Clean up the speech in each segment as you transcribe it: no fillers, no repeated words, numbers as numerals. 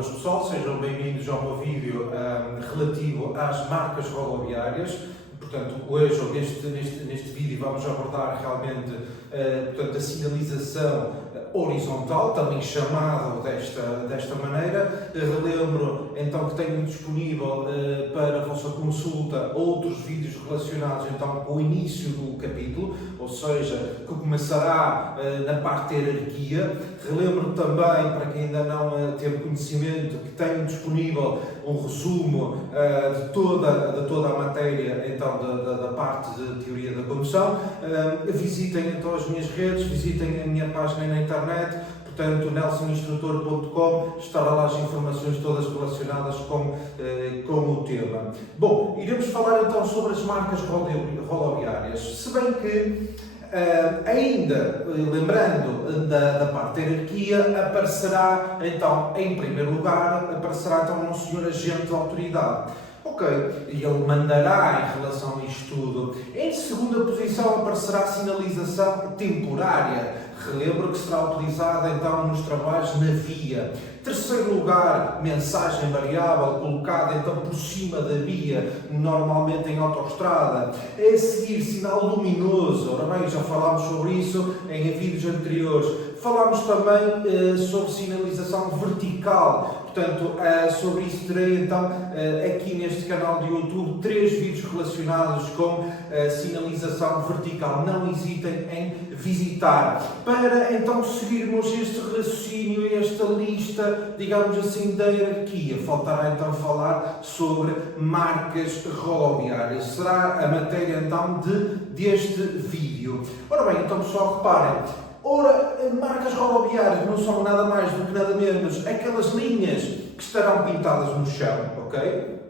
boas pessoal, sejam bem-vindos ao meu vídeo relativo às marcas rodoviárias. Portanto, hoje, ou neste vídeo, vamos abordar realmente portanto, a sinalização horizontal, também chamado desta maneira. Relembro então que tenho disponível para a vossa consulta outros vídeos relacionados então com o início do capítulo, ou seja, que começará na parte da hierarquia. Relembro também, para quem ainda não teve conhecimento, que tenho disponível um resumo de toda a matéria então da parte de teoria da condução. Visitem então as minhas redes, visitem a minha página na internet, portanto nelsoninstrutor.com, estará lá as informações todas relacionadas com o tema. Bom, iremos falar então sobre as marcas rodoviárias, se bem que ainda, lembrando da parte da hierarquia, aparecerá então, em primeiro lugar, um senhor agente de autoridade. Ok, e ele mandará em relação a isto tudo. Em segunda posição aparecerá a sinalização temporária. Relembro que será utilizada então nos trabalhos na via. Terceiro lugar, mensagem variável colocada então por cima da via, normalmente em autoestrada. A seguir, sinal luminoso. Ora bem, já falámos sobre isso em vídeos anteriores. Falámos também sobre sinalização vertical. Portanto, sobre isso terei então aqui neste canal de YouTube 3 vídeos relacionados com sinalização vertical. Não hesitem em visitar. Para então seguirmos este raciocínio, esta lista, digamos assim, da hierarquia, faltará então falar sobre marcas rodoviárias. Será a matéria então deste vídeo. Ora bem, então pessoal, reparem. Ora, marcas rodoviárias não são nada mais do que nada menos aquelas linhas que estarão pintadas no chão, ok?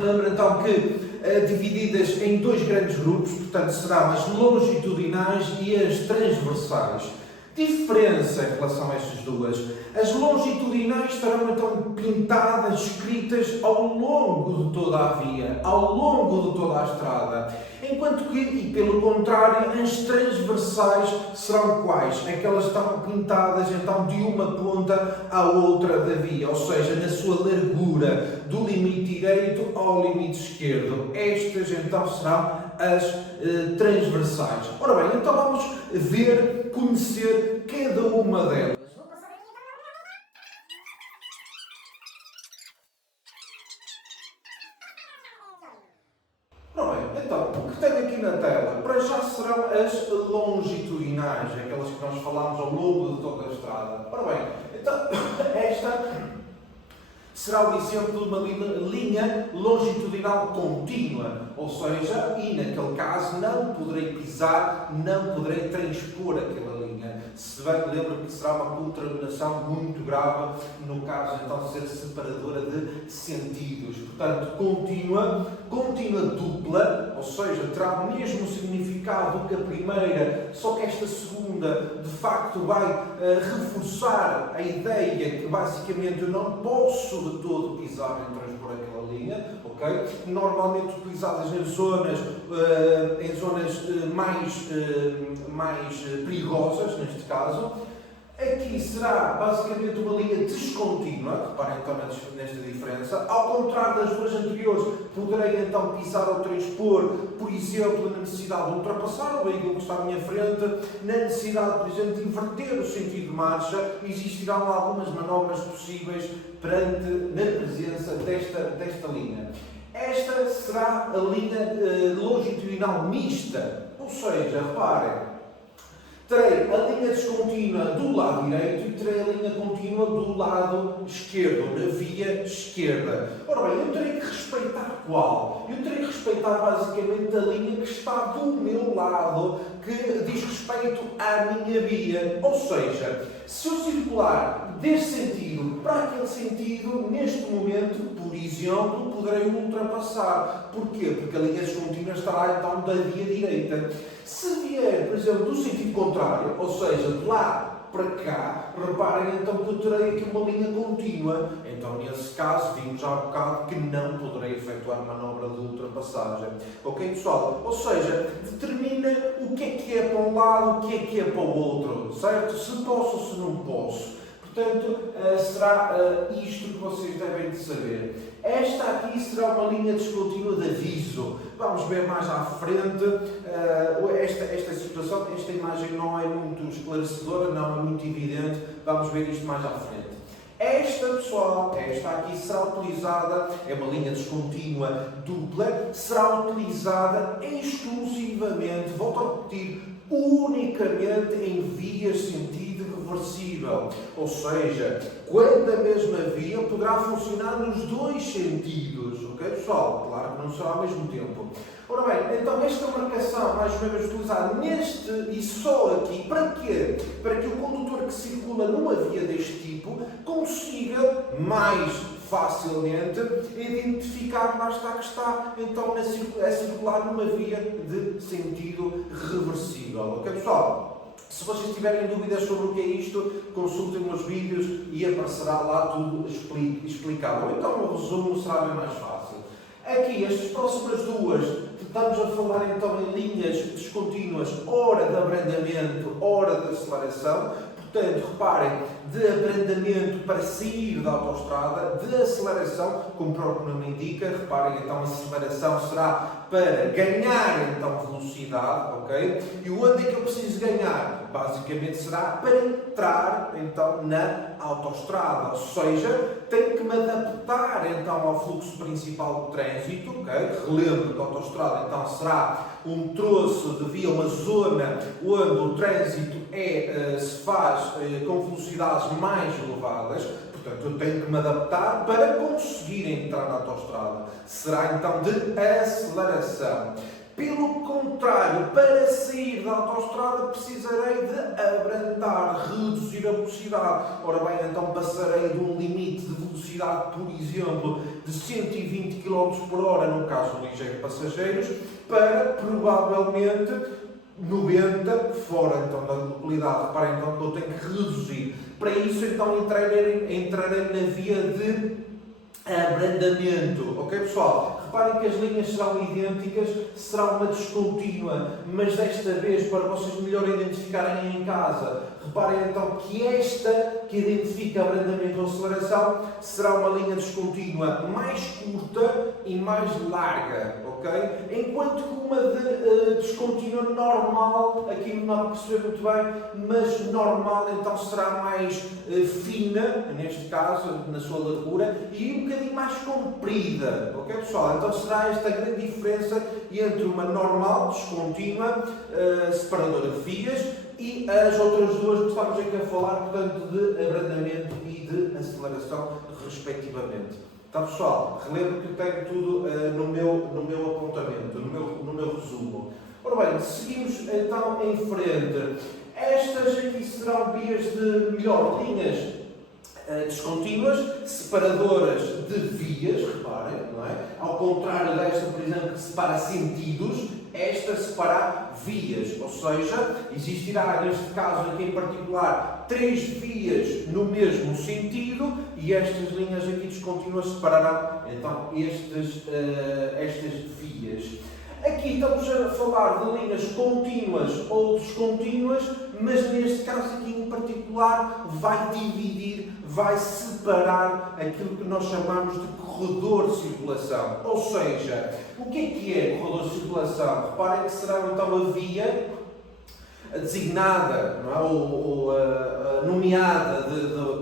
Lembra então que divididas em 2 grandes grupos, portanto serão as longitudinais e as transversais. Diferença em relação a estas duas. As longitudinais estarão então pintadas, escritas ao longo de toda a via, ao longo de toda a estrada. Enquanto que, e pelo contrário, as transversais serão quais? Aquelas que estão pintadas então de uma ponta à outra da via, ou seja, na sua largura, do limite direito ao limite esquerdo. Estas então serão as transversais. Ora bem, então vamos ver, conhecer cada uma delas. Ora bem, então, o que tenho aqui na tela, para já serão as longitudinais, aquelas que nós falámos ao longo de toda a estrada. Ora bem, então, esta será o exemplo de uma linha longitudinal contínua, ou seja, e naquele caso não poderei pisar, não poderei transpor aquela linha. Se bem que lembro que será uma contaminação muito grave, no caso então de ser separadora de sentidos. Portanto, contínua dupla, ou seja, terá o mesmo significado que a primeira, só que esta segunda de facto vai reforçar a ideia que basicamente eu não posso de todo pisar nem transpor aquela linha, ok? Normalmente utilizadas em zonas mais perigosas, neste caso. Aqui será basicamente uma linha descontínua, reparem então nesta diferença. Ao contrário das duas anteriores, poderei então pisar ou transpor, por exemplo, na necessidade de ultrapassar o veículo que está à minha frente, na necessidade, por exemplo, de inverter o sentido de marcha. Existirão algumas manobras possíveis na presença desta linha. Esta será a linha longitudinal mista, ou seja, reparem, terei a linha descontínua do lado direito e terei a linha contínua do lado esquerdo, na via esquerda. Ora bem, eu terei que respeitar qual? Eu terei que respeitar basicamente a linha que está do meu lado, que diz respeito à minha via. Ou seja, se eu circular deste sentido para aquele sentido, neste momento, por exemplo, poderei ultrapassar. Porquê? Porque a linha descontínua estará então da via direita. Se vier, por exemplo, do sentido contrário, ou seja, de lá para cá, reparem então que eu terei aqui uma linha contínua. Então, nesse caso, vimos já há bocado que não poderei efetuar manobra de ultrapassagem. Ok, pessoal? Ou seja, determina o que é para um lado, o que é para o outro, certo? Se posso ou se não posso. Portanto, será isto que vocês devem de saber. Esta aqui será uma linha descontínua de aviso. Vamos ver mais à frente esta situação. Esta imagem não é muito esclarecedora, não é muito evidente. Vamos ver isto mais à frente. Esta, pessoal, esta aqui será utilizada, é uma linha descontínua dupla, será utilizada exclusivamente, volto a repetir, unicamente em vias sentido reversível. Ou seja, quando a mesma via poderá funcionar nos dois sentidos. Ok, pessoal? Claro que não será ao mesmo tempo. Ora bem, então esta marcação, mais uma vez utilizada neste e só aqui, para quê? Para que o condutor que circula numa via deste tipo consiga mais facilmente identificar, lá está que está, então a circular numa via de sentido reversível. Ok, pessoal? Se vocês tiverem dúvidas sobre o que é isto, consultem meus vídeos e aparecerá lá tudo explicado. Então o resumo será bem mais fácil. Aqui, estas próximas duas, estamos a falar então em linhas descontínuas, ora de abrandamento, ora de aceleração. Portanto, reparem, de abrandamento para sair da autoestrada, de aceleração, como o próprio nome indica, reparem, então a aceleração será para ganhar então velocidade, ok? E onde é que eu preciso ganhar? Basicamente será para entrar então na autoestrada, ou seja, tenho que me adaptar então ao fluxo principal do trânsito, ok? Relembro que a autoestrada então será um troço de via, uma zona onde o trânsito se faz com velocidades mais elevadas, portanto eu tenho que me adaptar para conseguir entrar na autoestrada. Será então de aceleração. Pelo contrário, para sair da autoestrada precisarei de abrandar, reduzir a velocidade. Ora bem, então passarei de um limite de velocidade, por exemplo, de 120 km por hora, no caso do ligeiro passageiros, para provavelmente 90 fora então da localidade. Reparem então que eu tenho que reduzir. Para isso então entrarei na via de abrandamento. Ok, pessoal? Reparem que as linhas serão idênticas, será uma descontínua, mas desta vez, para vocês melhor identificarem em casa, reparem então que esta, que identifica abrandamento ou aceleração, será uma linha descontínua mais curta e mais larga, ok? Enquanto que uma descontínua normal, aqui não dá para perceber muito bem, mas normal então será mais fina, neste caso, na sua largura, e um bocadinho mais comprida, ok, pessoal? Então será esta a grande diferença entre uma normal, descontínua, separadora de vias, e as outras duas que estamos aqui a falar, portanto, de abrandamento e de aceleração, respectivamente. Tá, pessoal? Relembro que tenho tudo no meu apontamento, no meu resumo. Ora bem, seguimos então em frente. Estas aqui serão vias de melhor, linhas descontínuas, separadoras de vias, reparem, não é? Ao contrário desta, por exemplo, que separa sentidos, esta separa vias, ou seja, existirá neste caso aqui em particular 3 vias no mesmo sentido e estas linhas aqui descontínuas separarão então estas vias. Aqui estamos a falar de linhas contínuas ou descontínuas, mas neste caso aqui em particular vai dividir, vai separar aquilo que nós chamamos de corredor de circulação. Ou seja, o que é corredor de circulação? Reparem que será então a via designada, não é? ou nomeada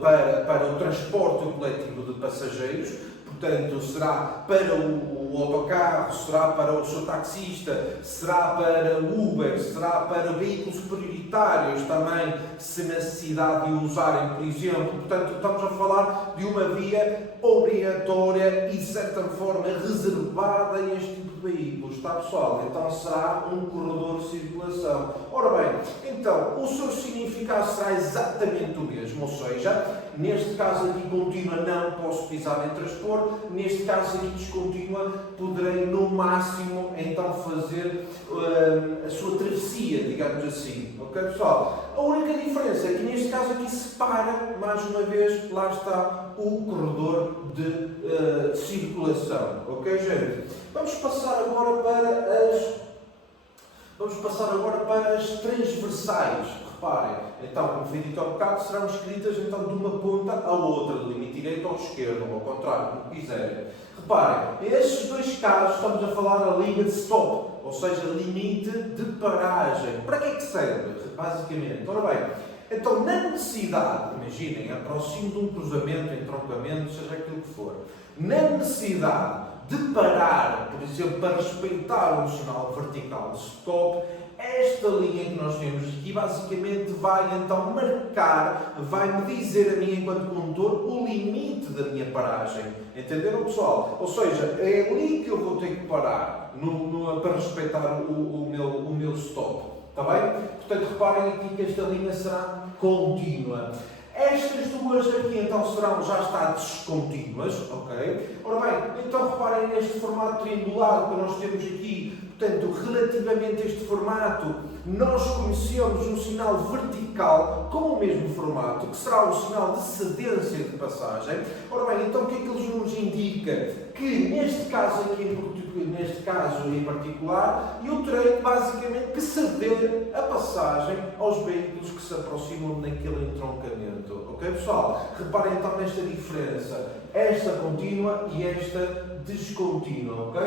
para o transporte coletivo de passageiros. Portanto, será para o autocarro, será para o seu taxista, será para o Uber, será para veículos prioritários também, se necessidade de o usarem, por exemplo. Portanto, estamos a falar de uma via obrigatória e, de certa forma, reservada a este tipo de veículos. Está, pessoal? Então, será um corredor de circulação. Ora bem, então, o seu significado será exatamente o mesmo, ou seja, neste caso aqui contínua não posso pisar nem transpor, neste caso aqui descontínua poderei no máximo então fazer a sua travessia, digamos assim, ok, pessoal? A única diferença é que neste caso aqui separa, mais uma vez, lá está o corredor de circulação, ok, gente? Vamos passar agora para as transversais. reparem, então, como foi dito há bocado, serão escritas então, de uma ponta à outra, do limite direito ao esquerdo, ou ao contrário, como quiserem. Reparem, nestes dois casos estamos a falar da linha de stop, ou seja, limite de paragem. Para que é que serve, basicamente? Ora bem, então, na necessidade, imaginem, aproximo de um cruzamento, entroncamento, seja aquilo que for, na necessidade de parar, por exemplo, para respeitar um sinal vertical de stop, esta linha que nós temos aqui basicamente vai então marcar, vai-me dizer a mim enquanto condutor o limite da minha paragem. Entenderam, pessoal? Ou seja, é ali que eu vou ter que parar para respeitar o meu stop. Está bem? Portanto, reparem aqui que esta linha será contínua. Estas duas aqui então serão já está descontínuas, ok? Ora bem, então reparem neste formato triangular que nós temos aqui. Portanto, relativamente a este formato, nós conhecemos um sinal vertical com o mesmo formato, que será o sinal de cedência de passagem. Ora bem, então o que é que ele nos indica? Que neste caso aqui, neste caso em particular, eu terei basicamente que ceder a passagem aos veículos que se aproximam naquele entroncamento. Ok, pessoal? Reparem então nesta diferença. Esta contínua e esta descontínua, ok?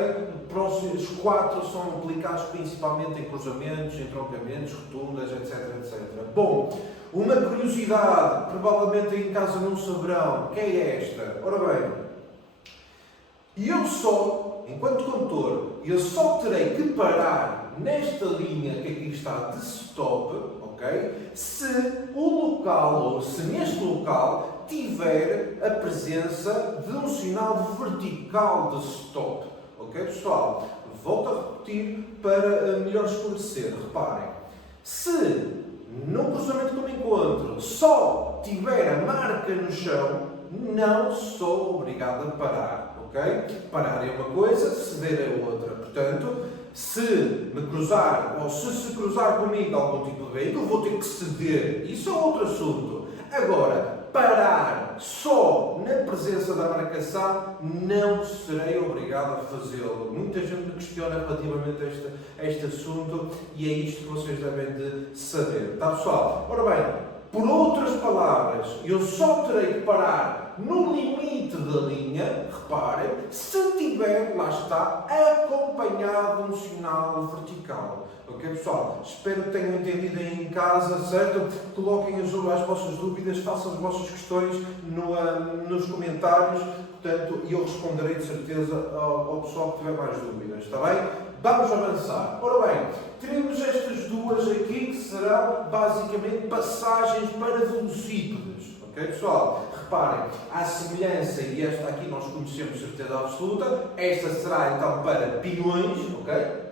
Os quatro são aplicados principalmente em cruzamentos, entroncamentos, rotundas, etc, etc. Bom, uma curiosidade, provavelmente em casa não saberão, que é esta. Ora bem, enquanto condutor, eu só terei que parar nesta linha que aqui está de stop, ok? Se o local, ou se neste local, tiver a presença de um sinal vertical de stop. Ok, pessoal? Volto a repetir para melhor esclarecer. Reparem, se no cruzamento que eu me encontro só tiver a marca no chão, não sou obrigado a parar. Ok? Parar é uma coisa, ceder é outra. Portanto, se me cruzar, ou se cruzar comigo algum tipo de veículo, vou ter que ceder. Isso é outro assunto. Agora, parar só na presença da marcação, não serei obrigado a fazê-lo. Muita gente me questiona relativamente a este assunto e é isto que vocês devem de saber. Tá, pessoal? Ora bem, por outras palavras, eu só terei que parar no limite da linha, reparem, se tiver, lá está, acompanhado de um sinal vertical. Ok, pessoal? Espero que tenham entendido aí em casa, certo? Coloquem as vossas dúvidas, façam as vossas questões nos comentários, portanto, e eu responderei de certeza ao pessoal que tiver mais dúvidas, está bem? Vamos avançar. Ora bem, teremos estas duas aqui que serão basicamente passagens para velocípedes. Ok, pessoal? Reparem, à semelhança, e esta aqui nós conhecemos certeza absoluta, esta será então para peões, ok?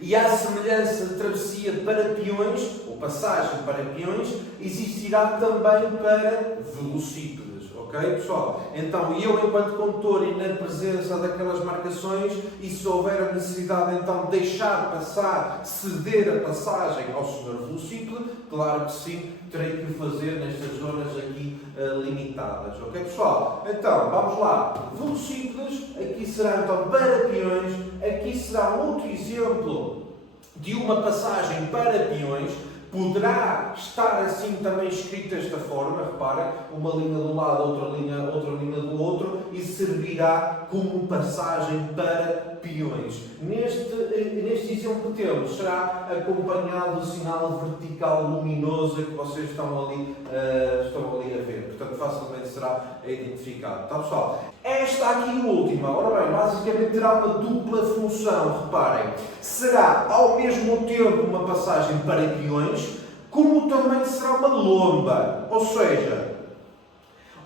E à semelhança de travessia para peões, ou passagem para peões, existirá também para velocípedes. Ok, pessoal? Então, eu, enquanto condutor e na presença daquelas marcações, e se houver a necessidade então de deixar passar, ceder a passagem ao senhor velocípede, claro que sim, terei que o fazer nestas zonas aqui limitadas. Ok, pessoal? Então, vamos lá. Velocípedes, aqui será então para peões, aqui será outro exemplo de uma passagem para peões. Poderá estar assim também escrito desta forma, reparem, uma linha de um lado, outra linha do outro, e servirá como passagem para peões. Neste exemplo que temos, será acompanhado do sinal vertical luminoso que vocês estão ali a ver. Portanto, facilmente será identificado. Tá, pessoal? Esta aqui última, ora bem, basicamente terá uma dupla função, reparem. Será ao mesmo tempo uma passagem para peões, como também será uma lomba. Ou seja,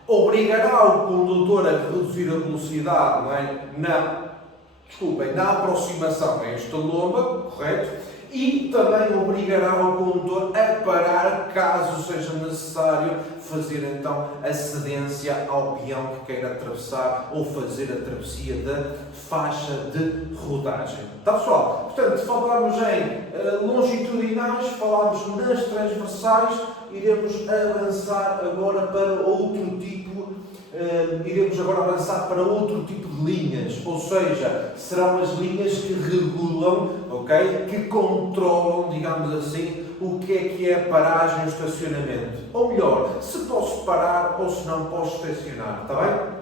obrigará o condutor a reduzir a velocidade, não é? Na aproximação a esta lomba, correto? E também obrigará o condutor a parar caso seja necessário fazer então a cedência ao peão que queira atravessar ou fazer a travessia da faixa de rodagem. Tá, pessoal? Portanto, falámos em longitudinais, falámos nas transversais, iremos avançar agora para outro tipo de linhas, ou seja, serão as linhas que regulam, ok? Que controlam, digamos assim, o que é paragem ou estacionamento. Ou melhor, se posso parar ou se não posso estacionar, está bem?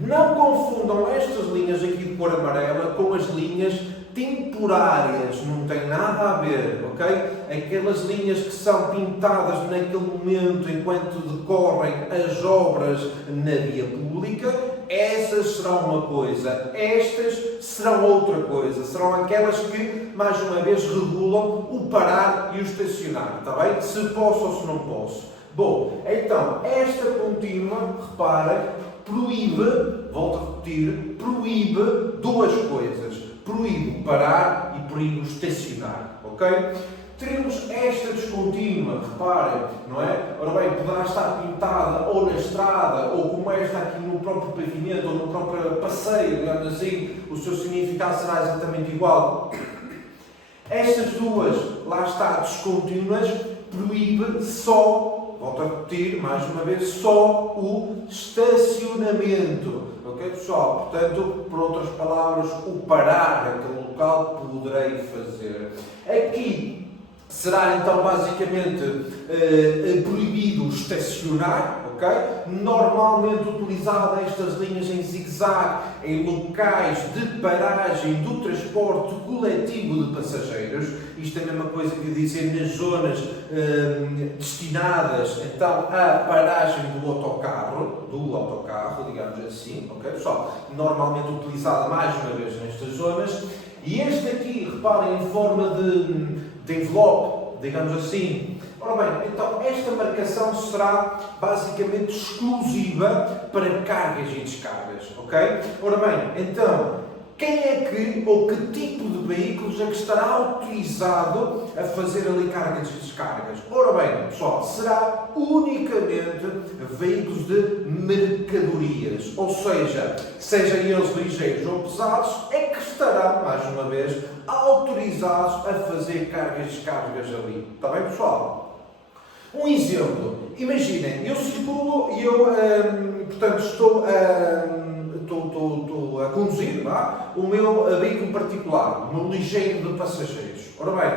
Não confundam estas linhas aqui de cor amarela com as linhas temporárias, não tem nada a ver, ok? Aquelas linhas que são pintadas naquele momento enquanto decorrem as obras na via pública, essas serão uma coisa, estas serão outra coisa, serão aquelas que, mais uma vez, regulam o parar e o estacionar, está bem? Se posso ou se não posso. Bom, então, esta contínua, reparem, proíbe, volto a repetir, proíbe duas coisas. Proíbe parar e proíbe estacionar, ok? Teremos esta descontínua, reparem, não é? Ora bem, poderá estar pintada ou na estrada, ou como esta aqui no próprio pavimento, ou no próprio passeio, digamos assim, o seu significado será exatamente igual. Estas duas, lá está, descontínuas, proíbe só, volto a repetir, mais uma vez, só o estacionamento. Ok, pessoal? Portanto, por outras palavras, o parar naquele local poderei fazer. Aqui será então basicamente proibido estacionar, ok? Normalmente utilizada estas linhas em zigue-zague em locais de paragem do transporte coletivo de passageiros. Isto é a mesma coisa que dizer nas zonas destinadas então à paragem do autocarro, digamos assim, ok pessoal? Normalmente utilizada mais uma vez nestas zonas. E este aqui, reparem, em forma de envelope, digamos assim. Ora bem, então esta marcação será basicamente exclusiva para cargas e descargas, ok? Ora bem, então, quem é que, ou que tipo de veículos é que estará autorizado a fazer ali cargas e descargas? Ora bem, pessoal, será unicamente veículos de mercadorias, ou seja, sejam eles ligeiros ou pesados, é que estarão, mais uma vez, autorizados a fazer cargas e descargas ali. Está bem, pessoal? Um exemplo, imaginem, eu circulo e portanto, estou a conduzir o meu veículo particular, o meu ligeiro de passageiros. Ora bem,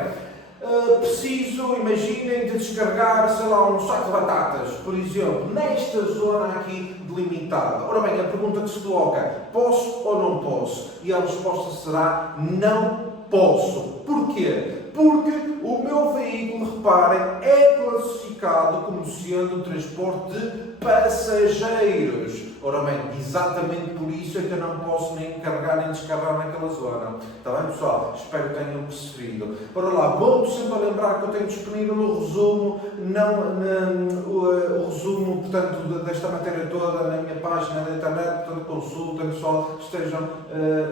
preciso, imaginem, de descarregar, sei lá, um saco de batatas, por exemplo, nesta zona aqui delimitada. Ora bem, a pergunta que se coloca, posso ou não posso? E a resposta será não posso. Porquê? Porque o meu veículo, reparem, é classificado como sendo um transporte de passageiros. Ora bem, exatamente por isso é que eu não posso nem carregar nem descarregar naquela zona. Está bem, pessoal? Espero que tenham percebido. Ora lá, vou sempre a lembrar que eu tenho disponível o resumo, o resumo, portanto, desta matéria toda na minha página da internet, portanto, consultem, pessoal, estejam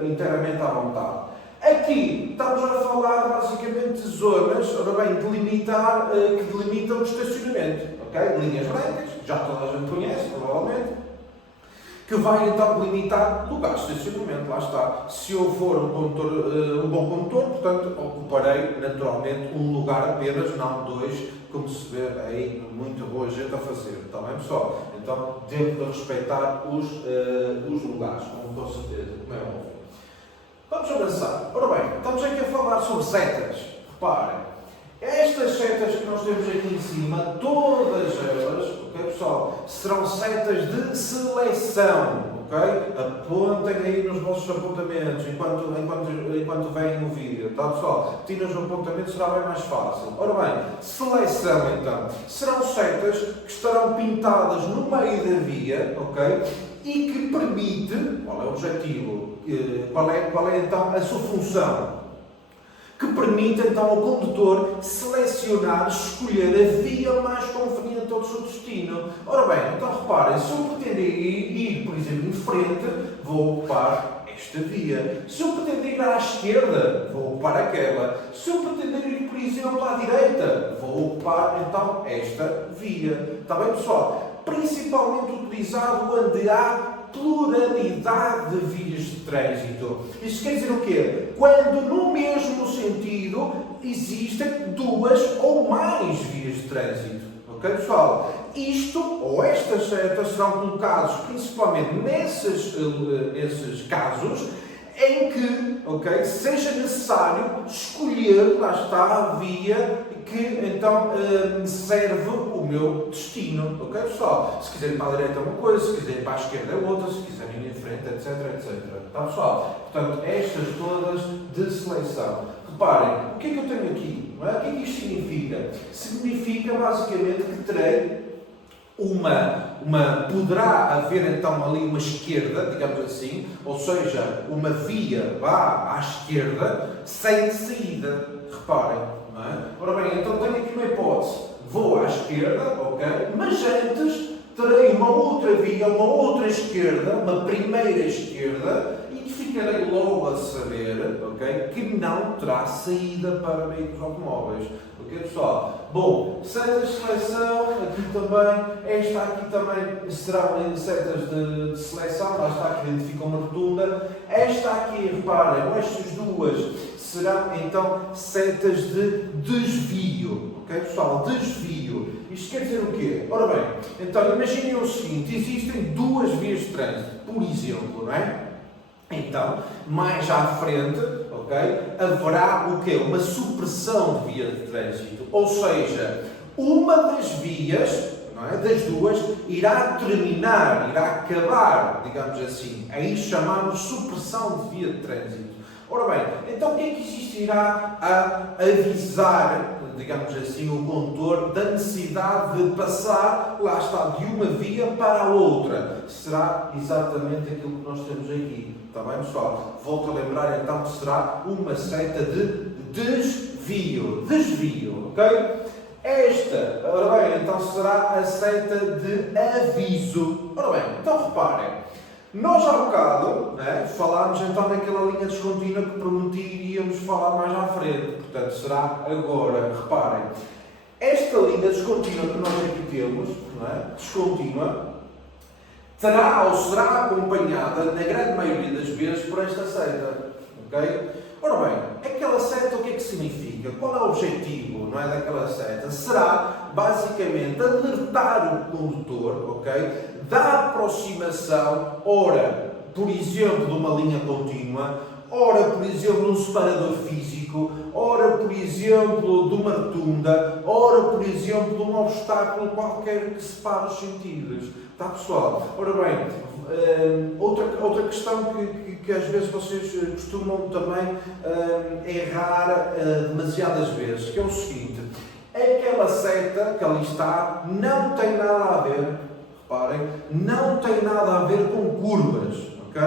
inteiramente à vontade. Aqui estamos a falar basicamente de zonas, ora bem, que delimitam o estacionamento, ok? Linhas brancas, já toda a gente conhece, provavelmente, que vai então delimitar lugares de estacionamento, lá está. Se eu for um bom condutor, portanto, ocuparei naturalmente um lugar apenas, não dois, como se vê aí muita boa gente a fazer, está bem, pessoal? Então, devo de respeitar os lugares, com certeza, como é óbvio. Vamos avançar. Ora bem, estamos aqui a falar sobre setas. Reparem, estas setas que nós temos aqui em cima, todas elas, ok pessoal, serão setas de seleção, ok? Apontem aí nos vossos apontamentos enquanto veem o vídeo, tá pessoal? Tirem os apontamentos, será bem mais fácil. Ora bem, seleção então, serão setas que estarão pintadas no meio da via, ok? E que permite, qual é o objetivo, qual é então a sua função? Que permite então ao condutor selecionar, escolher a via mais conveniente ao seu destino. Ora bem, então reparem, se eu pretender ir, por exemplo, em frente, vou ocupar esta via. Se eu pretender ir à esquerda, vou ocupar aquela. Se eu pretender ir, por exemplo, à direita, vou ocupar então esta via. Está bem, pessoal? Principalmente utilizado onde há pluralidade de vias de trânsito. Isto quer dizer o quê? Quando no mesmo sentido existem duas ou mais vias de trânsito. Ok, pessoal? Isto, ou estas setas, serão colocadas principalmente nesses casos em que, ok, seja necessário escolher, lá está, a via que então serve o meu destino, ok pessoal? Se quiserem para a direita é uma coisa, se quiserem para a esquerda é outra, se quiserem ir em frente, etc, etc. Tá pessoal? Portanto, estas todas de seleção. Reparem, o que é que eu tenho aqui? Não é? O que é que isto significa? Significa basicamente que terei poderá haver então ali uma esquerda, digamos assim, ou seja, uma via vá à esquerda sem saída. Reparem, não é? Ora bem, então tenho aqui uma hipótese. Vou à esquerda, ok? Mas antes terei uma outra via, uma outra esquerda, uma primeira esquerda, e ficarei logo a saber, ok? Que não terá saída para veículos automóveis. Ok, pessoal? Bom, setas de seleção, aqui também, esta aqui também serão setas de seleção, lá está, que identificam uma rotunda. Esta aqui, reparem, estas duas serão então setas de desvio. Ok, pessoal? Desvio. Isto quer dizer o quê? Ora bem, então imaginem o seguinte, existem duas vias de trânsito, por exemplo, não é? Então, mais à frente, ok, haverá o quê? Uma supressão de via de trânsito. Ou seja, uma das vias, não é, das duas, irá terminar, irá acabar, digamos assim. Aí chamamos supressão de via de trânsito. Ora bem, então o que é que isto irá a avisar, digamos assim, o condutor da necessidade de passar, lá está, de uma via para a outra? Será exatamente aquilo que nós temos aqui. Está bem, pessoal? Volto a lembrar então que será uma seta de desvio. Desvio, ok? Esta, ora bem, então será a seta de aviso. Ora bem, então reparem. Nós há bocado, né, falámos então naquela linha descontínua que prometi iríamos falar mais à frente. Portanto, será agora. Reparem. Esta linha descontínua que nós aqui temos, não é? Descontínua, terá ou será acompanhada, na grande maioria das vezes, por esta seta. Ok? Ora bem, aquela seta o que é que significa? Qual é o objetivo, não é, daquela seta? Será, basicamente, alertar o condutor, ok, da aproximação, ora, por exemplo, de uma linha contínua, ora, por exemplo, de um separador físico, ora, por exemplo, de uma rotunda, ora, por exemplo, de um obstáculo qualquer que separe os sentidos. Está, pessoal? Ora bem, outra questão que às vezes vocês costumam também errar demasiadas vezes, que é o seguinte: aquela seta que ali está não tem nada a ver, reparem, não tem nada a ver com curvas, ok?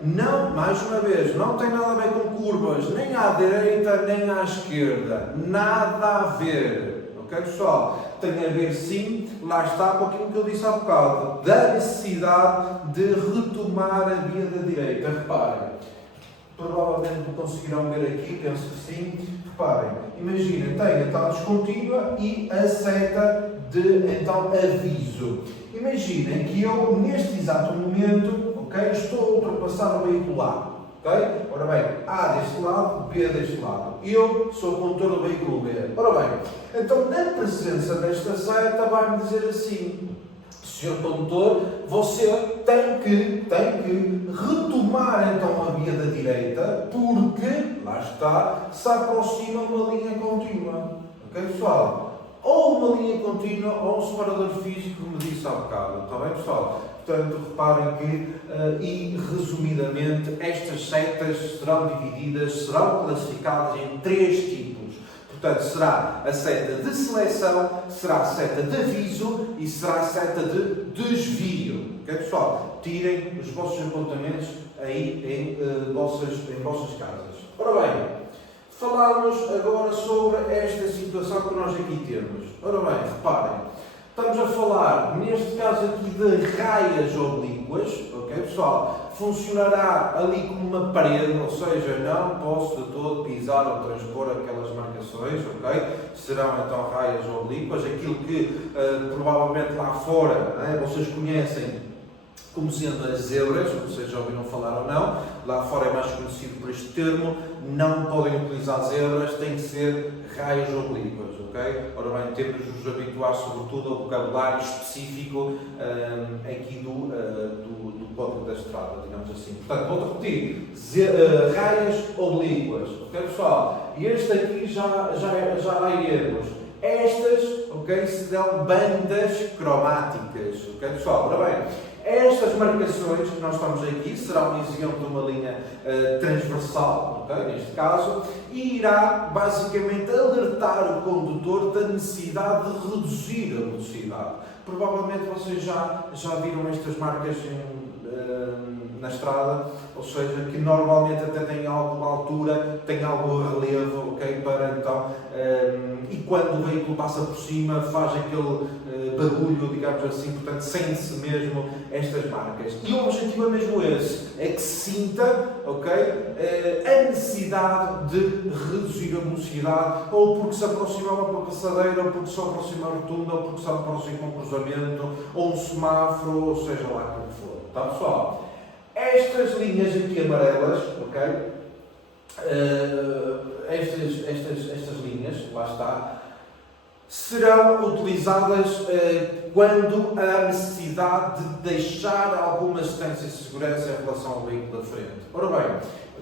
Não, mais uma vez, não tem nada a ver com curvas, nem à direita nem à esquerda, nada a ver, ok, pessoal? Tem a ver sim, lá está, com aquilo que eu disse há bocado, da necessidade de retomar a via da direita. Reparem, provavelmente não conseguirão ver aqui, penso que sim. Reparem, imaginem, tem então a descontínua e a seta de então aviso. Imaginem que eu, neste exato momento, ok, estou a ultrapassar o veículo A. Okay? Ora bem, A deste lado, B deste lado. Eu sou o condutor do veículo B. Ora bem, então na presença desta seta vai-me dizer assim: Sr. condutor, você tem que retomar então a via da direita, porque, lá está, se aproxima uma linha contínua. Ok, pessoal? Ou uma linha contínua ou um separador físico, como disse há bocado. Está bem, pessoal? Portanto, reparem que, e resumidamente, estas setas serão divididas, serão classificadas em 3 tipos. Portanto, será a seta de seleção, será a seta de aviso e será a seta de desvio. Ok, pessoal? Tirem os vossos apontamentos aí em vossas casas. Ora bem, falarmos agora sobre esta situação que nós aqui temos. Ora bem, reparem. Estamos a falar, neste caso aqui, de raias oblíquas, ok, pessoal? Funcionará ali como uma parede, ou seja, não posso de todo pisar ou transpor aquelas marcações, ok? Serão então raias oblíquas, aquilo que provavelmente lá fora, vocês conhecem como sendo as zebras, não sei se já ouviram falar ou não, lá fora é mais conhecido por este termo, não podem utilizar zebras, tem que ser raias oblíquas, ok? Ora bem, temos de nos habituar sobretudo ao vocabulário específico aqui do Código da Estrada, digamos assim. Portanto, vou repetir, raias oblíquas, ok pessoal? E este aqui já lá iremos. Estas, ok, serão bandas cromáticas, ok pessoal? Ora bem, estas marcações que nós estamos aqui será um exemplo de uma linha transversal, okay, neste caso, e irá basicamente alertar o condutor da necessidade de reduzir a velocidade. Provavelmente vocês já viram estas marcas na estrada, ou seja, que normalmente até têm alguma altura, têm algum relevo, ok, para então, e quando o veículo passa por cima faz aquele barulho, digamos assim, portanto sente-se mesmo estas marcas. E o objetivo é mesmo esse, é que se sinta, ok, a necessidade de reduzir a velocidade, ou porque se aproxima uma passadeira, ou porque se aproxima a rotunda, ou porque se aproxima um cruzamento, ou um semáforo, ou seja lá como for. Tá, pessoal? Estas linhas aqui amarelas, ok? Estas linhas, lá está, serão utilizadas quando há necessidade de deixar alguma assistência de segurança em relação ao veículo da frente. Ora bem,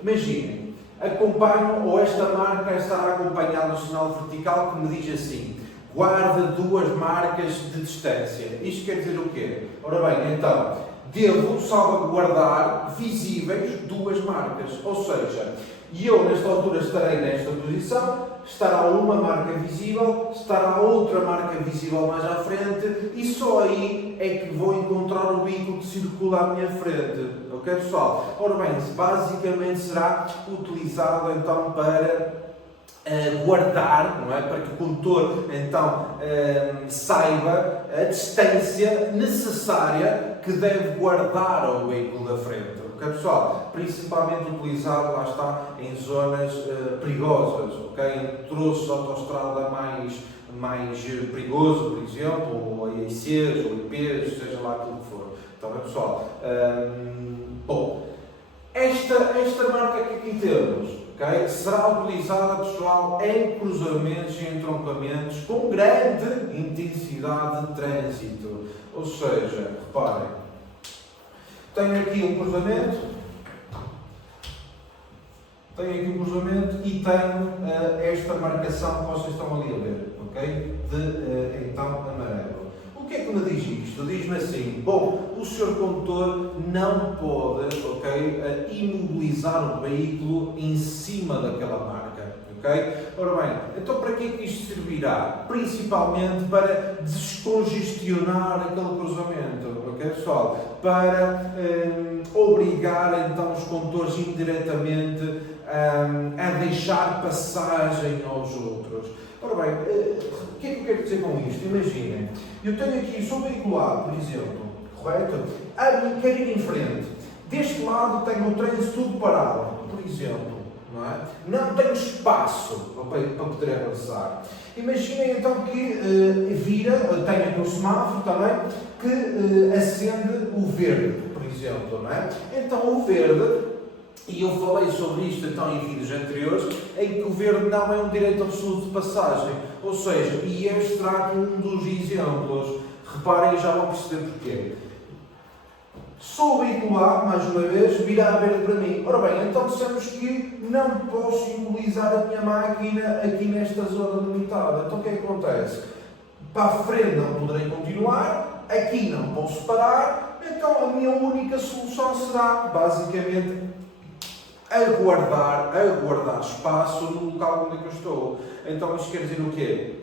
imaginem, acompanham, ou esta marca estará acompanhada do sinal vertical que me diz assim: guarda 2 marcas de distância. Isto quer dizer o quê? Ora bem, então, devo salvaguardar visíveis 2 marcas, ou seja, eu nesta altura estarei nesta posição, estará uma marca visível, estará outra marca visível mais à frente e só aí é que vou encontrar o veículo que circula à minha frente, ok pessoal? Ora bem, basicamente será utilizado então para guardar, não é? Para que o condutor então saiba a distância necessária que deve guardar ao veículo da frente, ok pessoal? Principalmente utilizado, lá está, em zonas perigosas, ok? Em troços de autoestrada mais perigoso, por exemplo, ou ICs, ou IPs, seja lá aquilo que for. Então, pessoal, bom, esta marca que aqui temos, okay, será utilizada, pessoal, em cruzamentos e entroncamentos com grande intensidade de trânsito. Ou seja, reparem, tenho aqui um cruzamento, e tenho esta marcação que vocês estão ali a ver, ok? Então, amarelo. O que é que me diz isto? Diz-me assim: bom, o senhor condutor não pode, ok, imobilizar o veículo em cima daquela marca, ok? Ora bem, então para que é que isto servirá? Principalmente para descongestionar aquele cruzamento, ok pessoal? Para obrigar então os condutores indiretamente a deixar passagem aos outros. Ora bem, o que é que eu quero dizer com isto? Imaginem, eu tenho aqui, sou veiculado, por exemplo, correto? Quero ir em frente. Deste lado tenho o trânsito tudo parado, por exemplo, não é? Não tenho espaço para poder avançar. Imaginem então que tenho aqui o semáforo também, que acende o verde, por exemplo, não é? Então o verde, e eu falei sobre isto então em vídeos anteriores, em que o verde não é um direito absoluto de passagem. Ou seja, e este será aqui um dos exemplos. Reparem, já vão perceber porquê. Sou veicular, mais uma vez, virá verde para mim. Ora bem, então dissemos que não posso imobilizar a minha máquina aqui nesta zona limitada. Então o que é que acontece? Para a frente não poderei continuar, aqui não posso parar, então a minha única solução será, basicamente, aguardar espaço no local onde eu estou. Então isto quer dizer o quê?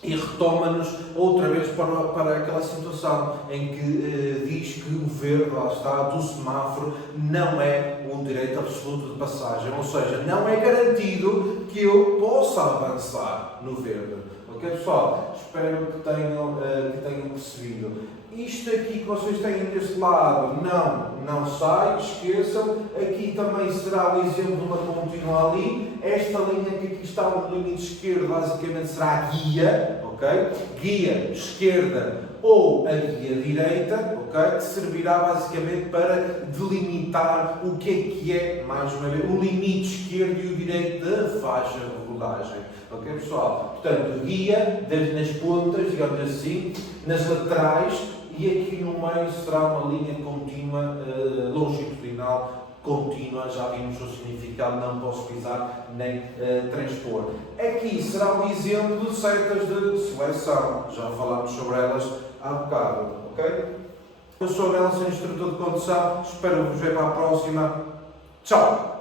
E retoma-nos outra vez para aquela situação em que diz que o verde, lá está, do semáforo, não é um direito absoluto de passagem, ou seja, não é garantido que eu possa avançar no verde. Ok, pessoal? Espero que tenham percebido. Isto aqui que vocês têm deste lado não sai, esqueçam. Aqui também será o exemplo de uma contínua ali. Esta linha que aqui está no limite esquerdo basicamente será a guia, ok? ok? Guia esquerda ou a guia direita, ok? Que servirá basicamente para delimitar o que é, mais uma vez, o limite esquerdo e o direito da faixa de rodagem. Ok, pessoal? Portanto, guia nas pontas, digamos assim, nas laterais e aqui no meio será uma linha contínua, longitudinal, contínua, já vimos o significado, não posso pisar nem transpor. Aqui será um exemplo de setas de seleção, já falámos sobre elas há bocado, ok? Eu sou o Nelson, instrutor de condução, espero vos ver para a próxima. Tchau!